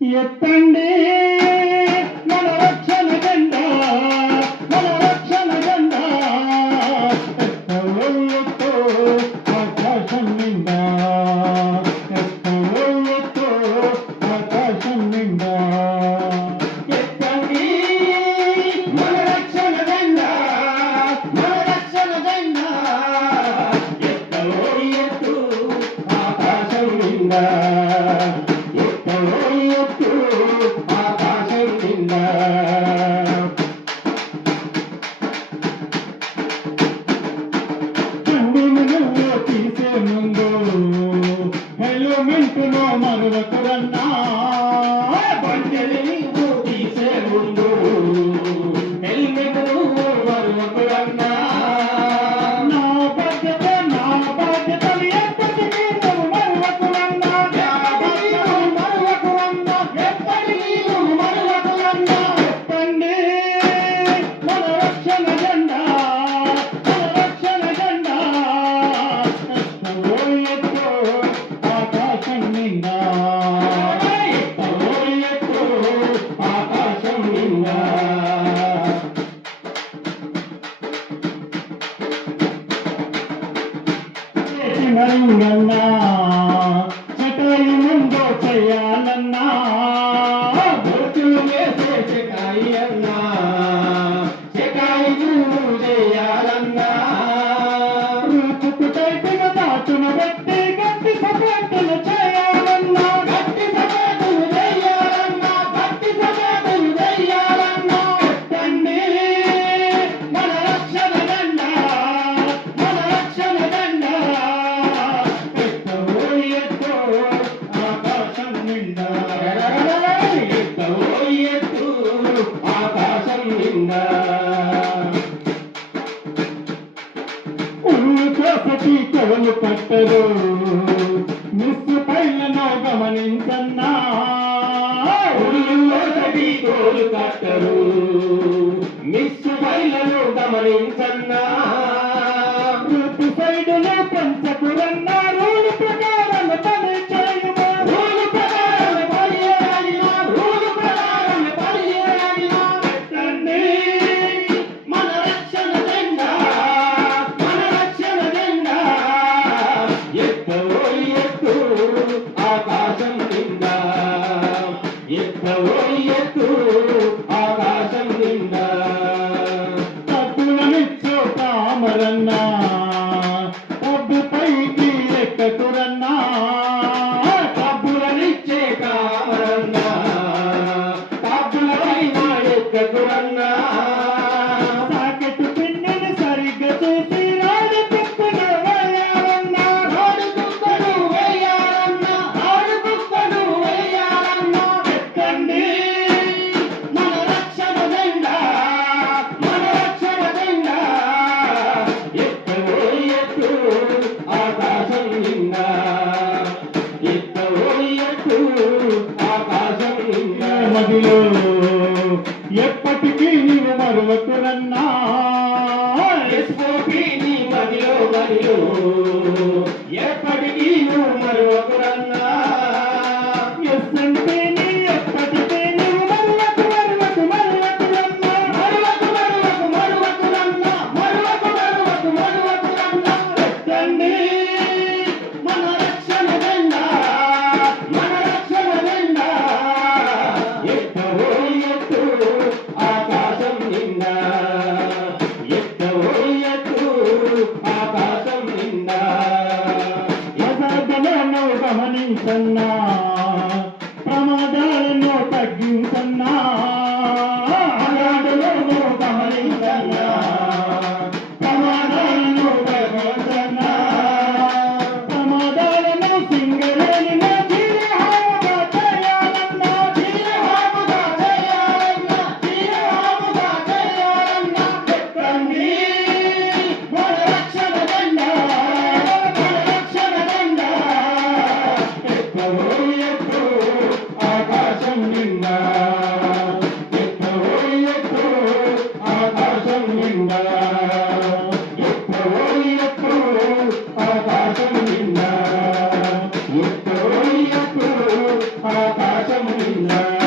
ఎత్తండి మన రక్షణ జెండా, మన రక్షణ జెండా ఎత్తు ఆకాశం నిండా, ఎత్తు ఆకాశం నిండా. ఎత్తండి మన రక్షణ జెండా, మన రక్షణ జెండా ఎత్తు ఆకాశం నిండా, ఆకాశం నిండా. బండిని తీసే ముందు హెల్మెట్ను మరొకరన్నా, బండిని తీసే ముందు హెల్మెట్ను మరొకరన్నా. నా బాధ్యత ఎప్పటికీ నువ్వు మరొకరన్నా, ఎప్పటికీ నువ్వు మరొకరన్నా. ఎత్తండి మన రక్షణ జెండా, మన రక్షణ జెండా ఎత్తు ఆకాశం నిండా, ఎత్తు ఆకాశం నిండా. రంగన్నా చటాయి ముందు చేయాలన్నా, బొట్టులు వేసే చటాయి అన్నా, చటాయి నువ్వు చేయాలన్నా. రూపుకు టైపున దాచున పెట్టి గట్టి సపోర్టులు చేయాలన్నా, గట్టి సపోర్టులు చేయాలన్నా, గట్టి సపోర్టులు చేయాలన్నా. ఎత్తండి మన రక్షణ జెండా, మన రక్షణ జెండా ఎత్తు ఆకాశం నిండా, ఎత్తు ఆకాశం నిండా. ఉల్లు కోసటి కోలు పట్టరు, మిస్సు పైలను గమనించన్నా, ఉల్లు కోసటి కోలు కట్టరు, మిస్సు పైలను గమనించన్నా. రూపు సైడులో పెంచకురన్నా, రూలు ప్రకారం పని చేయుమా, రూలు ప్రకారం పని చేయుమా, రూలు ప్రకారం పని చేయుమా. ఎత్తండి మన రక్షణ జెండా, మన రక్షణ జెండా ఎత్తు ఆకాశం నిండా, ఎత్తు ఆకాశం నిండా. తప్పులనిచ్చు కామరన్నా, డబ్బు పైకి ఎక్కకురన్నా, డబ్బులనిచ్చే కామరన్నా, డబ్బుల పైన ఎక్కకురన్నా. సాకెట్ పిన్నెని సరిగ్గా చూసి రాడు కుక్కను వేయాలన్నా, రాడు కుక్కను వేయాలన్నా, రాడు కుక్కను వేయాలన్నా. ఎత్తండి మన రక్షణ జెండా, మన రక్షణ జెండా ఎత్తు ఆకాశం నిండా, ఎత్తు ఆకాశం నిండా. మదిలో ఎప్పటికీ నీవు మరొకరన్నా, ఎస్ఓపి నీ మదిలో మదిలో ఎప్పటికీ నువ్వు మరొకరన్నా. ఎస్ఎంపి నీ ఎప్పటికీ నువ్వు మరొకరన్నా, మరొకరన్నా. ఎత్తండి మన రక్షణ జెండా, మన రక్షణ జెండా ఎత్తు ఆకాశం నిండా, ఎత్తు ఆకాశం నిండా. యథార్థలను గమనించన్నా, ప్రమాదాలను తగ్గించన్నా, అనాథలను గమనించన్నా, ప్రమాదాలను తగ్గించన్నా. ప్రమాదాలను సింగరేణిలో తీరహాముగా చేయాలన్నా, తీరహాముగా చేయాలన్నా, తీరహాముగా చేయాలన్నా. ఎత్తండి మన రక్షణ జెండా, మన రక్షణ జెండా ఎత్తు ఆకాశముందా